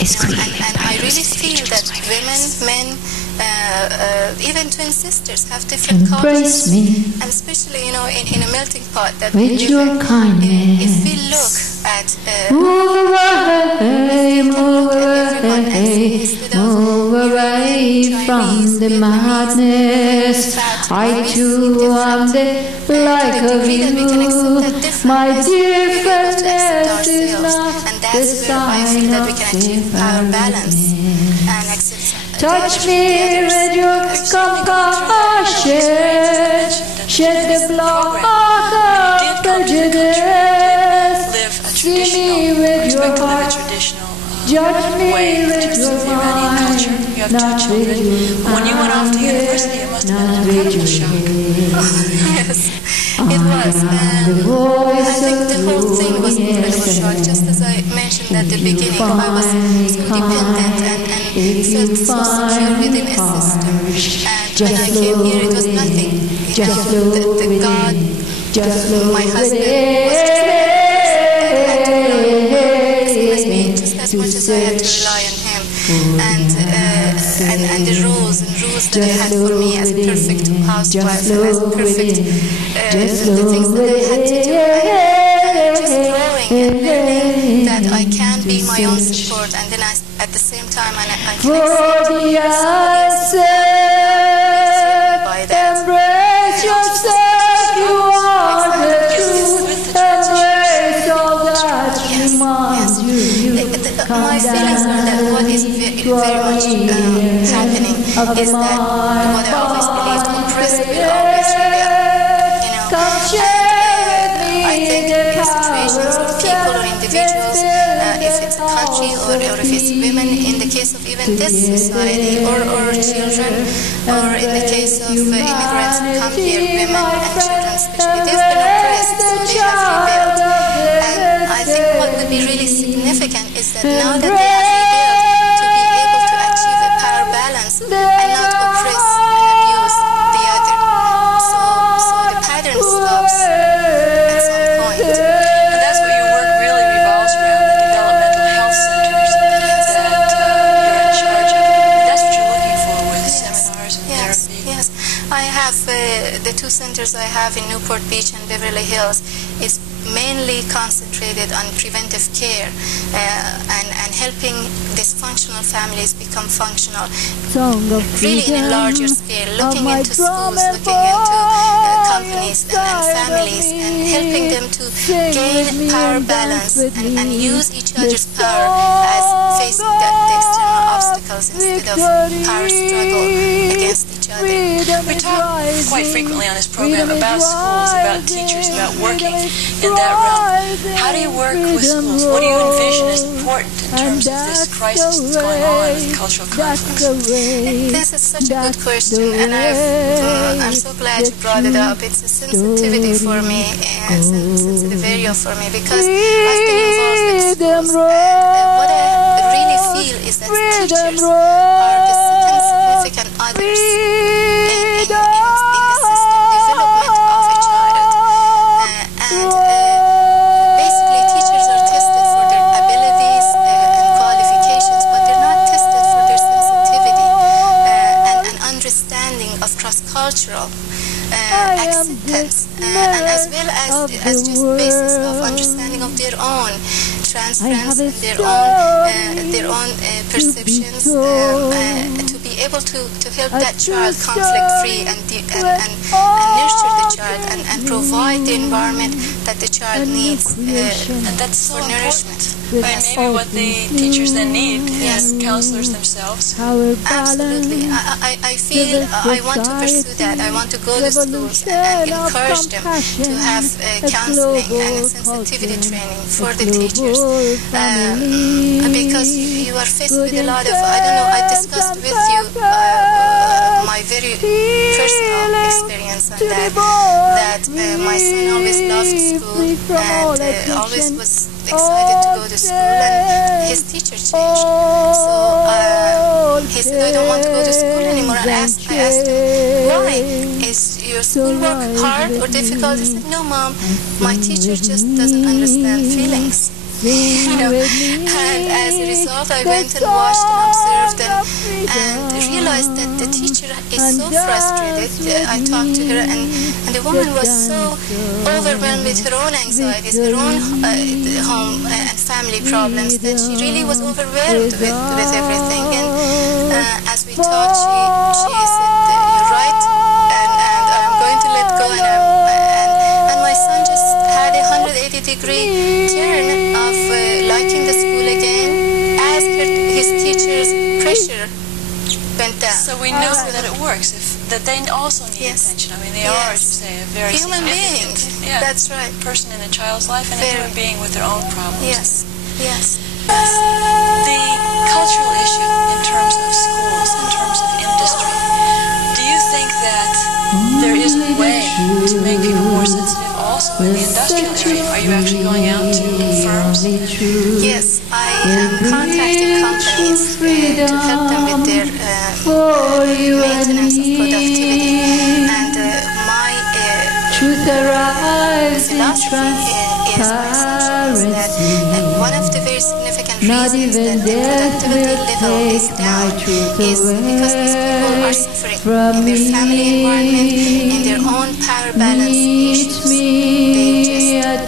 is created and by I really those feel individuals, that my women, friends. men, even twin sisters have different cultures, Embrace me and especially, you know, in a melting pot that with we live your in. kindness. If we look at Move away, move everyone as away, instead of move away Iranian, from Chinese, the Vietnamese, madness. fat, I we see too am different, the like to the of degree that we can accept that you. My differentness, we're able to accept differentness is ourselves, not and the that's where I feel sign that we of can achieve power balance separateness. and accept Touch me with your compassion, shed the blood of prejudice. See me with your heart, judge me with your mind, not with your When you went off to university, it must have been an incredible shock. Yes, it was. I think the whole thing was an incredible shock. Just as I mentioned at the beginning, I was so dependent and felt so secure within a system. And when I came here, it was nothing. You know, the God, my husband, was just just as much as I had to rely on him, and the rules that I had for me as a perfect housewife and as perfect the things that I had to do, and just growing and learning that I can be my own support, and then at the same time I can accept by that. Embrace yourself, you are the truth. Embrace all that reminds you. My feelings are that what is very much happening is that what I always believed, oppressed will always rebel. You know, and I think in situations of people or individuals, if it's a country or if it's women, in the case of even this society, or children, or in the case of immigrants who come here, women and children especially, they've been oppressed, so they have rebelled. And I think what would be really significant is that now that they have rebelled, to be able to achieve a power balance and not oppress and abuse the other. So the pattern stops at some point. And that's what your work really revolves around, the developmental health centers that you're in charge of. And that's what you're looking for with the seminars and therapy. Yes, I have the two centers I have in Newport Beach and Beverly Hills is mainly concentrated on preventive care and helping dysfunctional families become functional, really in a larger scale, looking into schools, looking into companies and families, and helping them to gain power balance and use each other's power as facing the external obstacles instead of power struggle against each other. We talk quite frequently on this program about schools, about teachers, about working in that realm. How do you work with schools? What do you envision as important in terms of this crisis that's going on with cultural conflicts? This is such a good question, and I'm so glad you brought it up. It's a sensitivity for me, a sensitive area for me, because I've been involved with schools, and what I really feel is that teachers are the second significant others in the system development of a child, and basically teachers are tested for their abilities and qualifications, but they're not tested for their sensitivity and understanding of cross-cultural acceptance, and as well as just basis of understanding of their own transference and their own perceptions, to be able to help that child conflict-free and nurture the child and provide the environment that the child needs And that's for nourishment. And maybe what the teachers then need is counselors themselves. Absolutely. I feel I want to pursue that. I want to go to schools and encourage them to have counseling and sensitivity training for the teachers. Because you are faced with a lot of, I don't know, I discussed with you my very personal experience on that my son always loved school and always was excited to go to school, and his teacher changed. So he said, I don't want to go to school anymore. And I asked him, why? Is your schoolwork hard or difficult? He said, no, Mom, my teacher just doesn't understand feelings. And as a result, I went and watched and observed and realized that the teacher is so frustrated. I talked to her, and the woman was so overwhelmed with her own anxieties, her own home and family problems, that she really was overwhelmed with everything. And as we talked, she said, "You're right, and I'm going to let go." And my son just had a 180-degree turn of liking the school again as his teacher's pressure went down. So we know that it works. That they also need attention. I mean, they are, as you say, a very human being. That's right. Person in a child's life and a human being with their own problems. Yes. The cultural issue in terms of schools, in terms of industry, do you think that there is a way to make people more sensitive also in the industrial area? Are you actually going out to firms? Yes, I am contacting companies to help them with their maintenance of productivity. And my philosophy is my assumption is that one of the very significant reasons that the productivity level is down is because these people are suffering in their family environment, in their own power balance issues.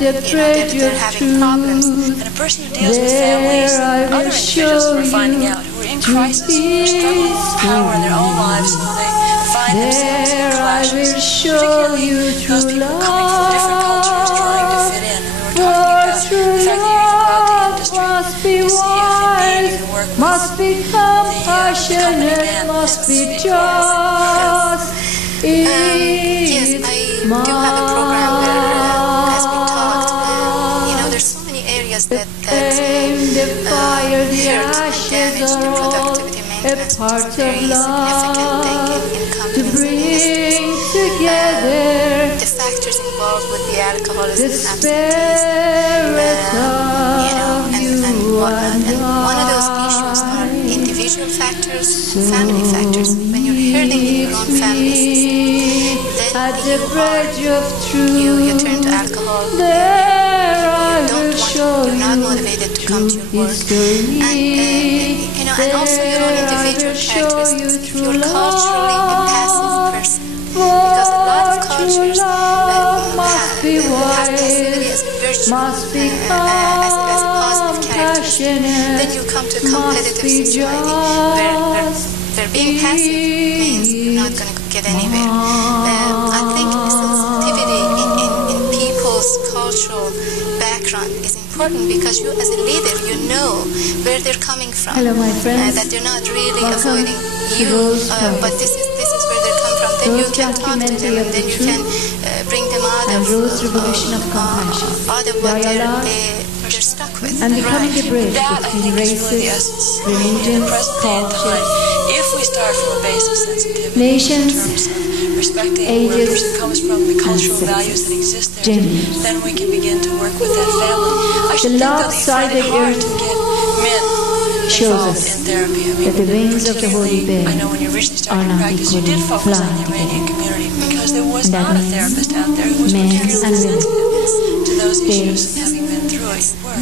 They're having problems. And a person who deals with families, other individuals who are finding out, who are in crisis, who are struggling with power in their own lives, so they find themselves in clashes, particularly those people coming from different cultures trying to fit in. And we were talking about the fact that you can go out to industry to see if indeed you can work with the company man must be and just. Yes, I do have a program where, as we talked, there's so many areas that hurt and damage the productivity maintenance, which is a very significant thing in companies and industries. The factors involved with the alcoholism and absenteeism, and one of those issues are individual factors, family factors. When you're hurting in your own family system, then you turn to alcohol. You're not motivated to come to your work, and also your own individual characteristics. If you're culturally a passive person, because a lot of cultures have passivity as a virtue, as a positive characteristic, then you come to a competitive society where being passive means you're not going to get anywhere. I think sensitivity in people's cultural background is important, because you as a leader, you know where they're coming from. Hello, my friends. That they're not really avoiding you, but this is where they come from. Then you can talk to them, and then you can bring them out of what they're stuck with. And becoming the bridge between races, religions, cultures, if we start from a base of sensitivity, nations, in terms of respecting where a person comes from, the cultural values that exist there, then we can begin to work with that family. I should think that it's really hard to get men involved in therapy. I mean, that the wings of the Holy Bear I know when you originally started your practice, you did focus on the Iranian community, because there was not a therapist out there who was particularly sensitive to those issues, and having been through it, you were.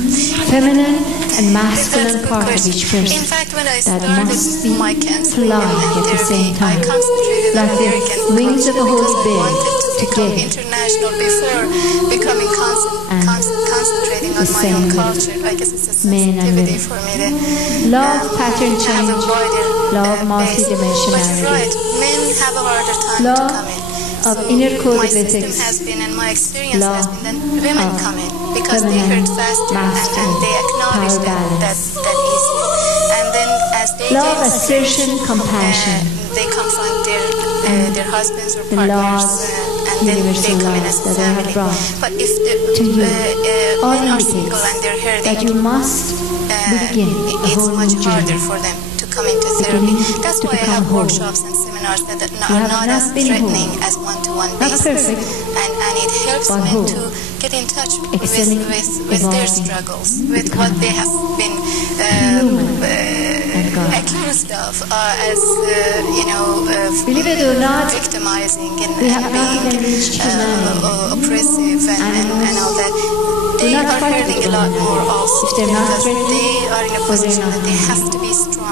feminine and masculine part of each person. In fact, when I that started must be my counseling flying and at the same therapy, I time, concentrated on like the American wings of culture the Holy because I Bear wanted to become together. international before becoming concentrating on my own culture. I guess it's a sensitivity for me to Law of pattern have change, a wider law of base. But you're multidimensionality, right, men have a harder time law to come in. of So inner code my of system ethics, has been, and my experience law has been, that women of come in because they feminine, hurt faster, and masculine, they acknowledge power that issue. And then as they law of gain assertion, experience, compassion, they confront their husbands or the partners, laws, and then they universal come in laws as a that I have family. brought But if the to you all men are single indicates and they're hurting, that you must begin a it's whole much new harder journey. for them to come into therapy. Beginning That's to why I become have whole. workshops and seminars that You are have not not as been threatening whole. as one-to-one Not basis. perfect, And it helps but men whole. to get in touch Excelling, with their evolving, struggles, with what they have been accused of as Believe it or not, victimizing and we have not being even reached humanity. oppressive and all that. they not are fight hurting with a lot one more another. also If they're not because ready, they are in a position not that they ready. have to be strong.